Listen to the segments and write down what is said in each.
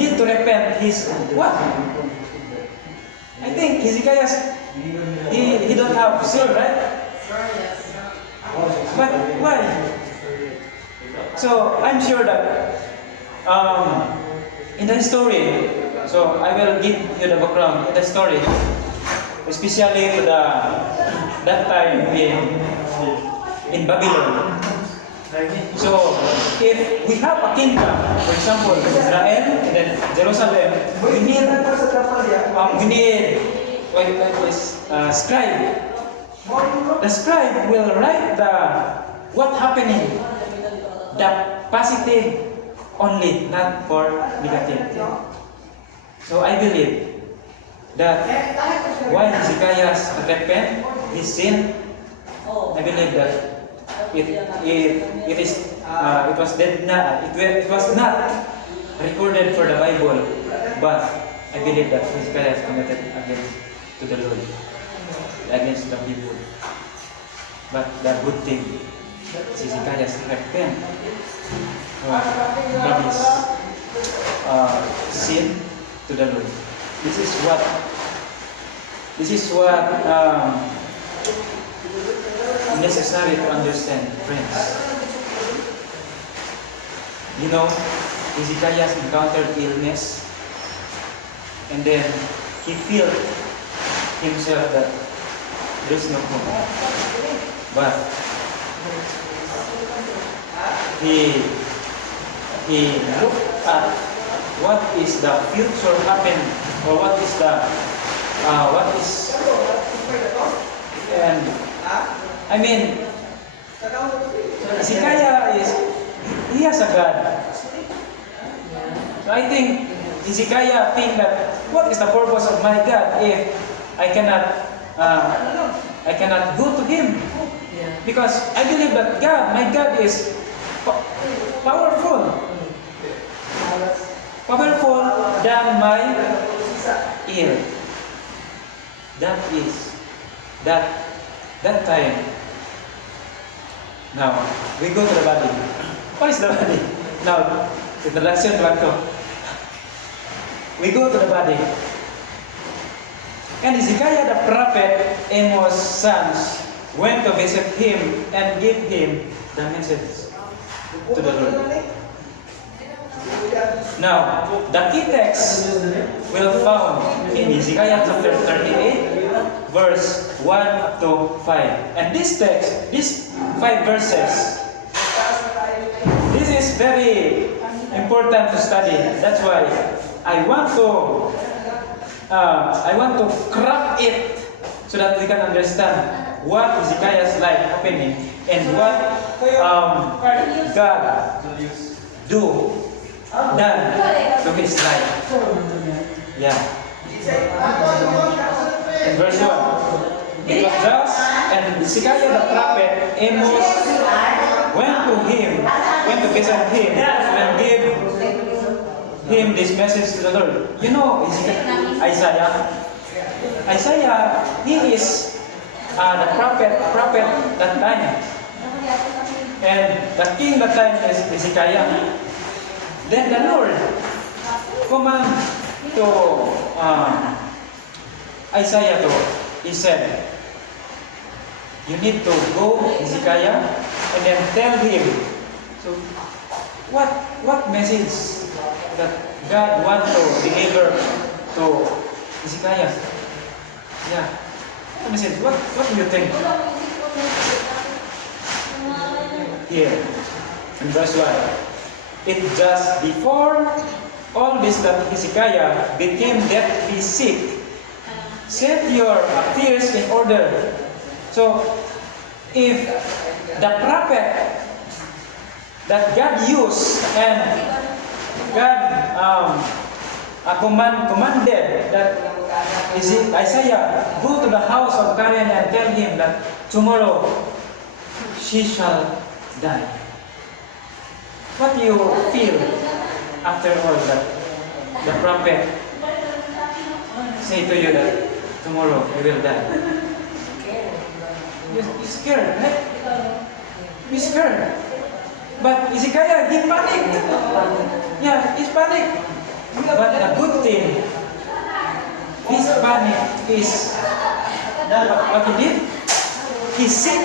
need to repent his what? I think Hezekiah, he don't have sin, right? But why? So I'm sure that in the story, so I will give you the background in the story, especially to that time in Babylon. So if we have a kingdom, for example, Israel and then Jerusalem, we need like this scribe. The scribe will write what happening, the positive only, not for negative. So I believe that why Hezekiah repent his sin, I believe that it was not recorded for the Bible, but I believe that Hezekiah committed against to the Lord, against the people. But the good thing, Hezekiah repent from his sin to the Lord. This is what necessary to understand, friends. You know, Hezekiah encountered illness, and then he felt himself that there is no hope. But he looked at what is the future happen, or what is and I mean, Hezekiah he has a God. So I think Hezekiah think that what is the purpose of my God if I cannot go to him? Because I believe that my God is powerful than my ear. That is that time. Now we go to the body. What is the body? Now introduction to we go to the body. And Hezekiah the prophet, Amos' sons, went to visit him and give him the message to the Lord. Now, the key text will found in Hezekiah chapter 38, verse 1 to 5. And this text, these 5 verses, this is very important to study. That's why I want to crack it so that we can understand what Hezekiah's life happening and what God done to his life. Yeah. In verse 1, it was thus, and Hezekiah the prophet, Amos, went to visit him and gave him this message to the Lord. You know, Isaiah, he is the prophet that time. And the king that time is Hezekiah. Then the Lord command to Isaiah he said, you need to go, Hezekiah, and then tell him. So, what message that God wants to deliver to Hezekiah? Yeah. What message? What do you think? Here, in verse 1. It just before all this that Hezekiah became deathly sick, set your affairs in order. So, if the prophet that God used and God commanded that Isaiah go to the house of Karen and tell him that tomorrow she shall die. What do you feel after all that the prophet say to you that tomorrow you will die? You're scared, right? You're scared. But Hezekiah, he panicked. Yeah, he's panicked. But is what he did? He seek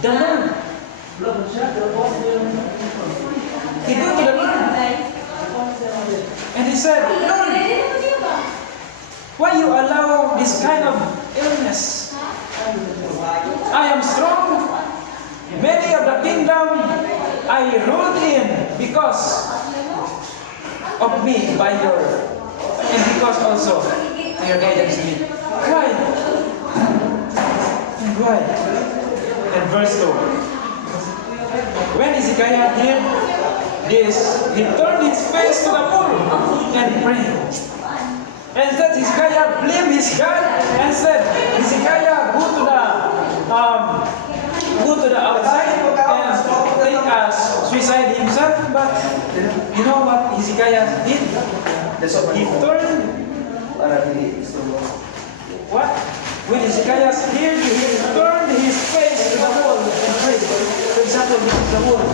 the Lord. He go to the Lord. And he said, Lord, why you allow this kind of illness? I am strong. Many of the kingdom I ruled in because of me by your, and because also your guidance in me. Why? And why? And verse 2. When Hezekiah did this, he turned his face to the wall and prayed. And that Hezekiah blamed his God and said, Hezekiah, go to the outside and take us suicide himself. But you know what Hezekiah did? He turned. What? When Hezekiah heard, he turned his face to the wall and prayed. For example, this is the wall.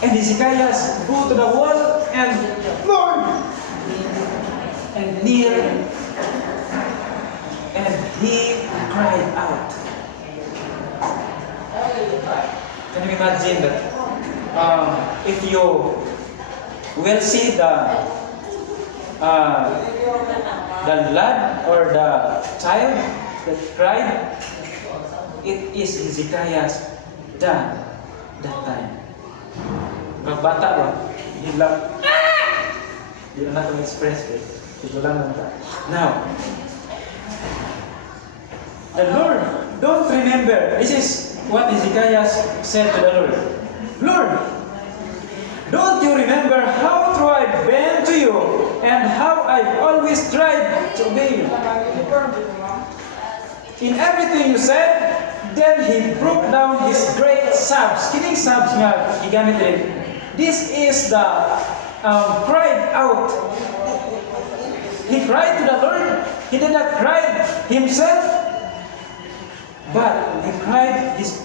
And Hezekiah go to the wall and Lord, and kneel, and he cried out. Can you imagine that? If you will see the lad or the child that cried, it is Hezekiah's dad that time. Pag bata ba, hilap. Hindi na natin express it. Ito lang lang. Now, the Lord, don't remember. This is what Hezekiah said to the Lord. Lord, don't you remember how true I've been to you and how I've always tried to obey you? In everything you said, then he broke down his great sobs. Kining sobs nga, gigamit rin. This is the cried out. He cried to the Lord. He did not cry himself, but he cried his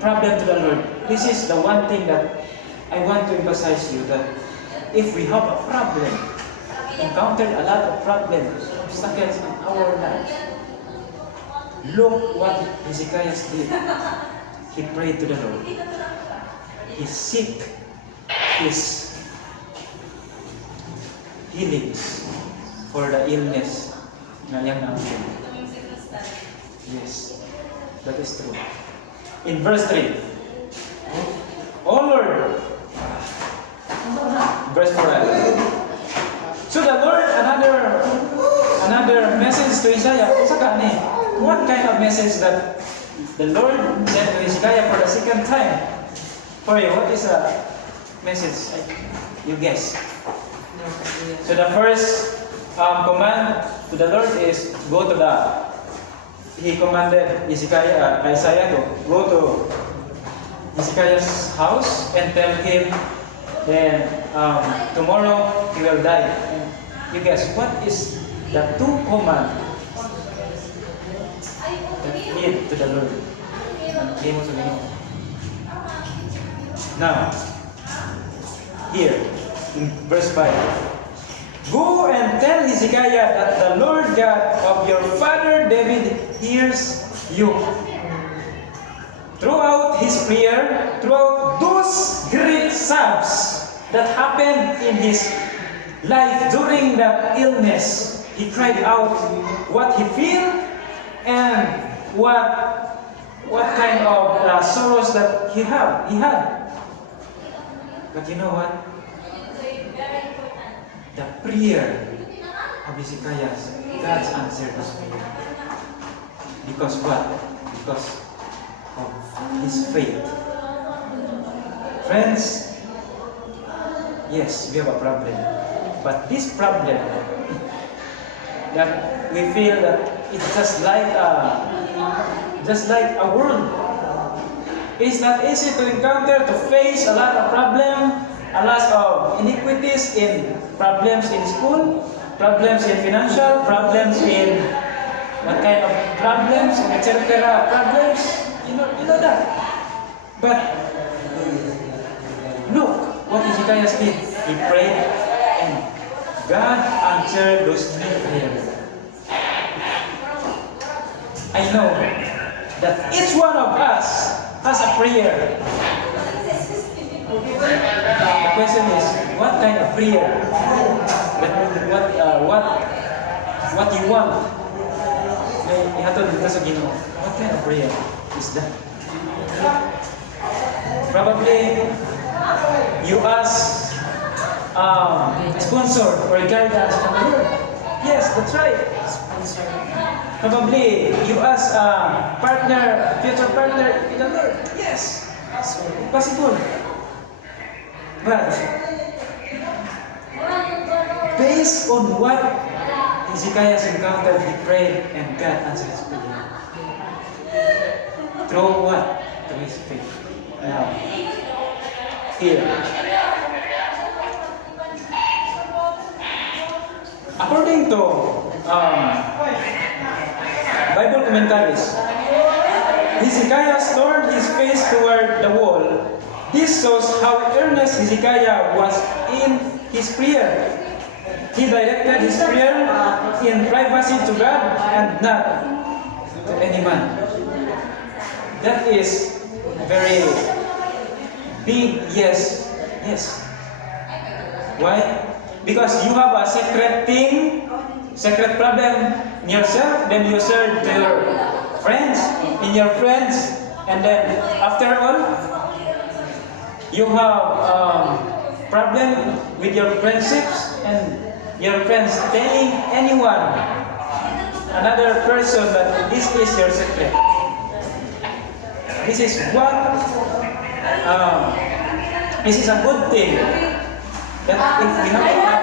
problem to the Lord. This is the one thing that I want to emphasize you, that if we have a problem, encountered a lot of problems, obstacles in our lives, look what Hezekiah did. He prayed to the Lord. He seek his healings for the illness na yang namin. Yes, that is true. In verse 3, Oh Lord, verse 4. So the Lord, another message to Isaiah. What kind of message that the Lord sent to Hezekiah for the second time? For you, what is a message? You guess. So the first command to the Lord is go to the. He commanded Isaiah to go to Hezekiah's house and tell him, then tomorrow he will die. And you guess what is the two commands that need to the Lord? Now, here in verse 5, go and tell Hezekiah that the Lord God of your father David hears you. Throughout his prayer, throughout those great sobs that happened in his life during that illness, he cried out what he felt and what kind of sorrows that he had. But you know what? The prayer of Hezekiah, God's answered his prayer. Because what? Because of his faith. Friends, yes, we have a problem. But this problem that we feel that it's just like a world. It's not easy to encounter, to face a lot of problems, a lot of iniquities problems in school, problems in financial, problems in what kind of problems, etc. Problems, you know that. But look what Hezekiah did. He prayed and God answered those three prayers. I know that each one of us has a prayer. The question is, what kind of prayer? What you want? May ihatod dito sa Ginoo. What kind of prayer is that? Probably you ask sponsor or guidance from the Lord. Yes, that's right. Probably you ask future partner in the Lord. Yes, possible. But based on what Hezekiah's encountered, he prayed and God answered his prayer. Through what? Through his faith. Now, here. According to Bible commentaries, Hezekiah turned his face toward the wall. This shows how earnest Hezekiah was in his prayer. He directed his prayer in privacy to God and not to any man. That is very big yes. Yes. Why? Because you have a secret thing, secret problem in yourself, then you share to your friends, and then after all, you have problem with your friendships, and your friends telling anyone, another person, that this is your secret. This is what, this is a good thing. That if we have